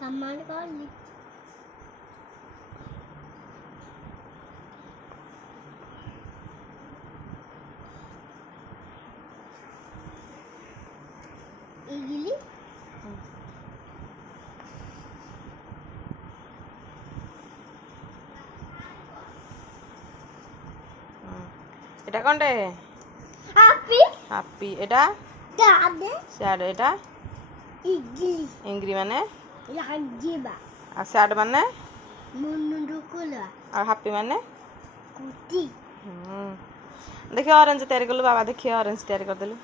Kamal Kali. Igili. এটা কোনটা? Happy. হাপ্পি। এটা Dade. স্যাড। এটা Igili. ইংরি মানে? Yajiba. আর স্যাড মানে? Munundukula. আর হাপ্পি মানে? Kuti. দেখি অরেঞ্জ তৈরি করলু বাবা, দেখি অরেঞ্জ তৈরি করে দিলু।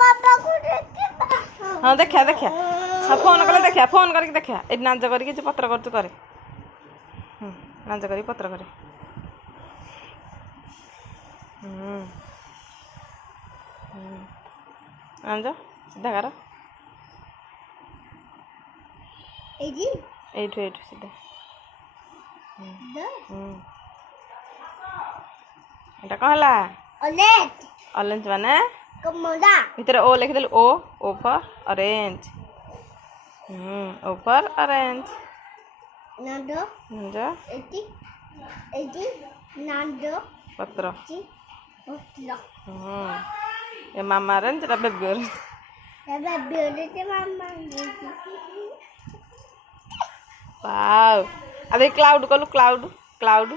Papa kudekiba. হ্যাঁ দেখা দেখা, হ্যাঁ ফোন কলে দেখা, ফোন করিকি দেখা। এই নাচ করিকি যে পত্র করতু করে। নাচ করি পত্র করে। আনজো সিধা কর। Eji. এইটু এইটু সিধা। Da. এটা কଣ ହେଲା? Olet. অরেঞ্জ মানে? Komoda. ভিতরে ও লিখি দেলু। O O for orange. O for orange. Nado. যা Eji. Nado. পত্র। Eji. Otlo. এ মামা অরেঞ্জ, এটা baby orange. Baba biolete mama. Wow, అదే క్లౌడ్ కలు క్లౌడ్ క్లౌడ్।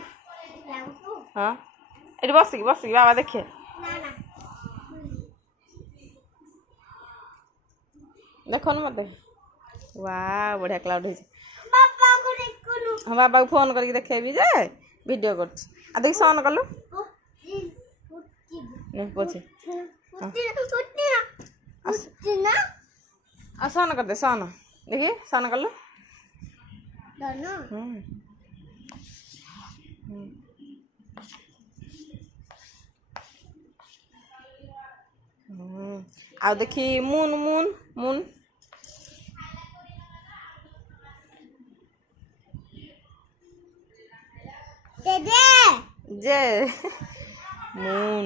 Lampu. হ্যাঁ এটি বসিকি বসিকি বাবা দেখে। Nana. দেখুন মতে। ওয়াও বঢ়িয়া ক্লাউড হয়েছে। Papa kudekunu. ହଁ ବାବାକୁ ଫୋନ୍ କରିକି ଦେଖେଇବି ଯେ ଭିଡ଼ିଓ କରୁଛି। ଆଉ ଦେଖି ସନ୍ କଲୁ। ପଛେ ଆଉ ସନ୍ କରିଦେ, ସନ୍ ଦେଖି ସନ୍ କଲୁ। ଆଉ ଦେଖି ମୁନ୍ ମୁନ୍ ମୁନ୍। Dede. যে মুন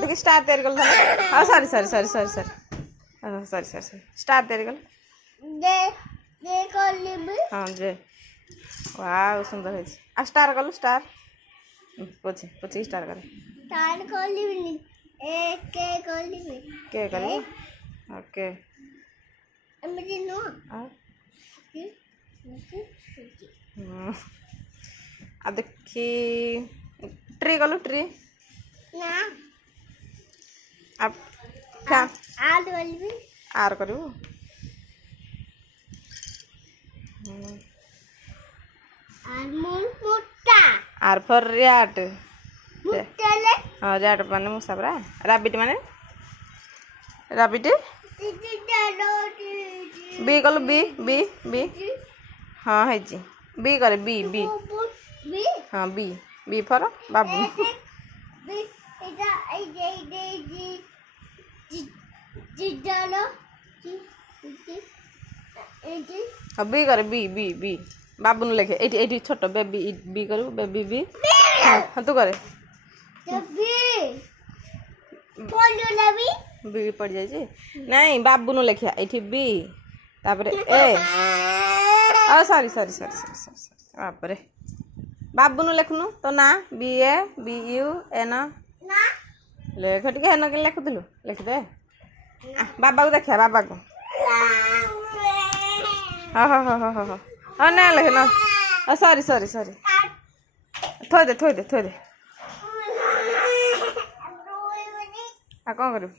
দেখি স্টার তৈরি করল। হ্যাঁ sorry sorry sorry sorry sorry sorry sorry sorry star তৈরি করল। De kolibi. হ্যাঁ যে ওয়াও সুন্দর হয়েছে। আর স্টার করলু স্টার। পছে পছে স্টার করে। Tan kolibi ni. Ke kolibi. কে করবো? ওকে। Ambil no. আর Nanti. আর দেখি ট্রি কলু ট্রি। Na. আর ফ্যান Alu kolibi. আর করবু। Almun mutta. আর ফর র্যাট। Muttale. হ্যাঁ র্যাট মানে মূষা পরা। রাবিট মানে? রাবিট। Titi dalo. বি কলু বি বি বি। হ্যাঁ হয়েছি। বি করে বি বি। Bi. হ্যাঁ বি বি ফর বাবু। Bi. Ida. Di dalo. Di. হ্যাঁ বি করে বি বি বি। বাবু নু লেখে এইটি এইটি ছোট বেবি বি করবু বেবি বি। হ্যাঁ তু করে Bi. Polo labi. বি পড়ি যাইছি। নাই বাবু নু লেখিয়া এইটি বি তারপরে এ। ও sorry sorry sorry sorry sorry sorry বাপরে। বাবু নু লেখুনু তো না B A B U N. Na. লেখ টিকে হেন কে লেখুଥିଲୁ লেখিদে। বাবাকে দেখা বাবাকে। হ্যাঁ হ্যাঁ হ্যাঁ হ্যাঁ হ্যাঁ হ্যাঁ না লেখে না। সরি সরি সরি থৈ দে থৈ দে থৈ দে। আর কଣ କରିବୁ?